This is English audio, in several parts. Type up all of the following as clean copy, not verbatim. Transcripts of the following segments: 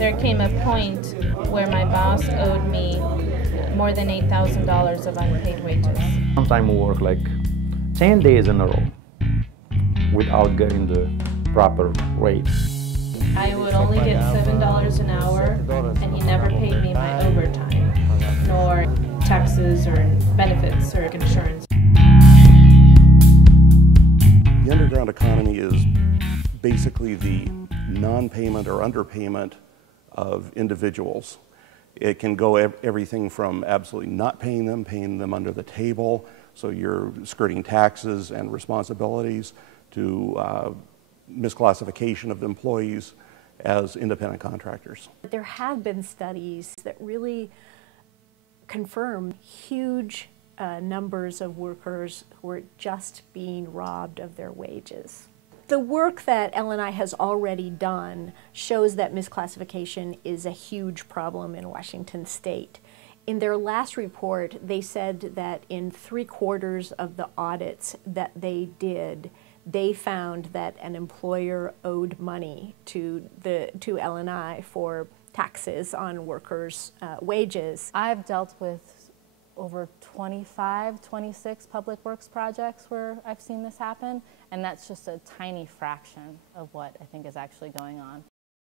There came a point where my boss owed me more than $8,000 of unpaid wages. Sometimes we work like 10 days in a row without getting the proper rate. I would only get $7 an hour, and he never paid me my overtime, nor taxes or benefits or insurance. The underground economy is basically the non-payment or underpayment of individuals. It can go everything from absolutely not paying them under the table, so you're skirting taxes and responsibilities, to misclassification of employees as independent contractors. There have been studies that really confirm huge numbers of workers who are just being robbed of their wages. The work that L&I has already done shows that misclassification is a huge problem in Washington State. In their last report, they said that in 3/4 of the audits that they did, they found that an employer owed money to L&I for taxes on workers' wages. I've dealt with over 25, 26 public works projects where I've seen this happen, and that's just a tiny fraction of what I think is actually going on.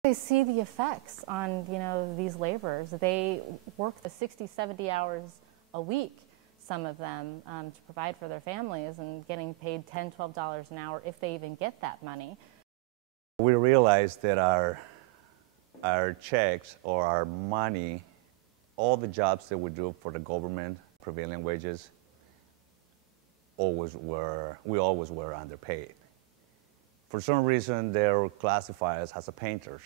I see the effects on, these laborers. They work the 60, 70 hours a week, some of them, to provide for their families, and getting paid $10, $12 an hour if they even get that money. We realized that our checks or our money, all the jobs that we do for the government, prevailing wages, we always were underpaid. For some reason, they're classified as a painter,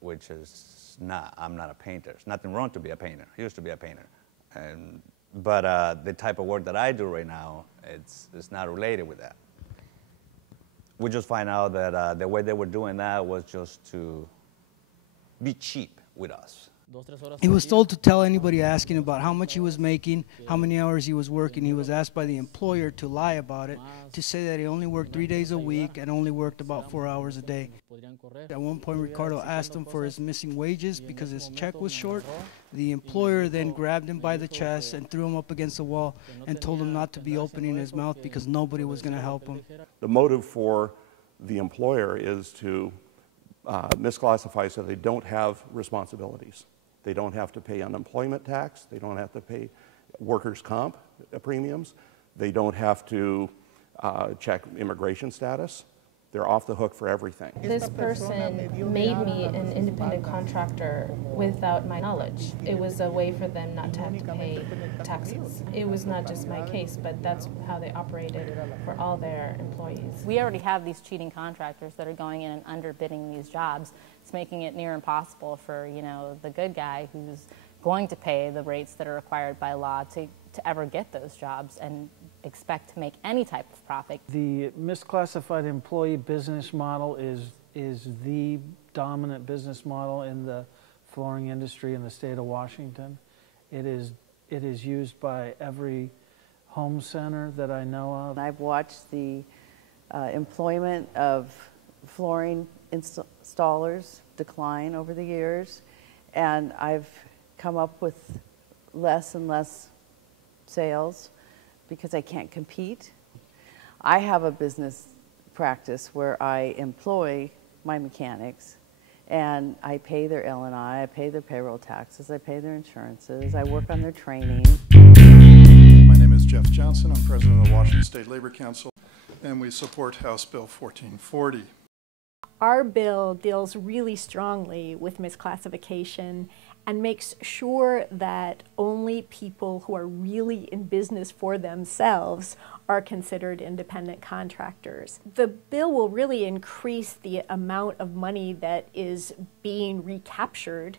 which is not. I'm not a painter. There's nothing wrong to be a painter. I used to be a painter. But the type of work that I do right now, it's not related with that. We just find out that the way they were doing that was just to be cheap with us. He was told to tell anybody asking about how much he was making, how many hours he was working. He was asked by the employer to lie about it, to say that he only worked 3 days a week and only worked about 4 hours a day. At one point, Ricardo asked him for his missing wages because his check was short. The employer then grabbed him by the chest and threw him up against the wall and told him not to be opening his mouth because nobody was going to help him. The motive for the employer is to misclassify so they don't have responsibilities. They don't have to pay unemployment tax. They don't have to pay workers' comp premiums. They don't have to check immigration status. They're off the hook for everything. This person made me an independent contractor without my knowledge. It was a way for them not to have to pay taxes. It was not just my case, but that's how they operated for all their employees. We already have these cheating contractors that are going in and underbidding these jobs. It's making it near impossible for, the good guy who's going to pay the rates that are required by law to ever get those jobs and expect to make any type of profit. The misclassified employee business model is the dominant business model in the flooring industry in the state of Washington. It is used by every home center that I know of. I've watched the employment of flooring installers decline over the years, and I've come up with less and less sales because I can't compete. I have a business practice where I employ my mechanics, and I pay their L&I, I pay their payroll taxes, I pay their insurances, I work on their training. My name is Jeff Johnson. I'm president of the Washington State Labor Council, and we support House Bill 1440. Our bill deals really strongly with misclassification and makes sure that only people who are really in business for themselves are considered independent contractors. The bill will really increase the amount of money that is being recaptured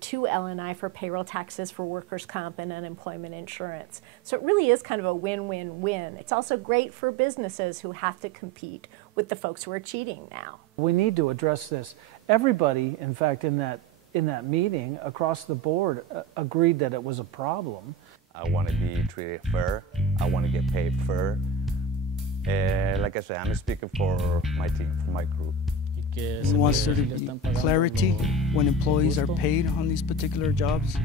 to L&I for payroll taxes, for workers' comp and unemployment insurance. So it really is kind of a win-win-win. It's also great for businesses who have to compete with the folks who are cheating now. We need to address this. Everybody, in fact, in that meeting across the board agreed that it was a problem. I want to be treated fair. I want to get paid fair. Like I said, I'm speaking for my team, for my group. He wants there to be clarity when employees are paid on these particular jobs.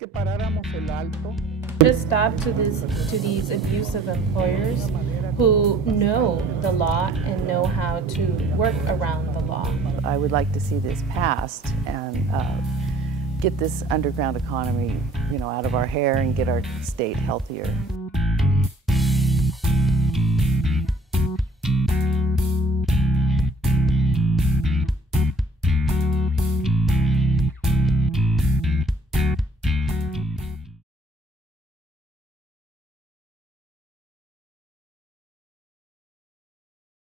Put a stop to these abusive employers who know the law and know how to work around the law. I would like to see this passed and get this underground economy, out of our hair and get our state healthier.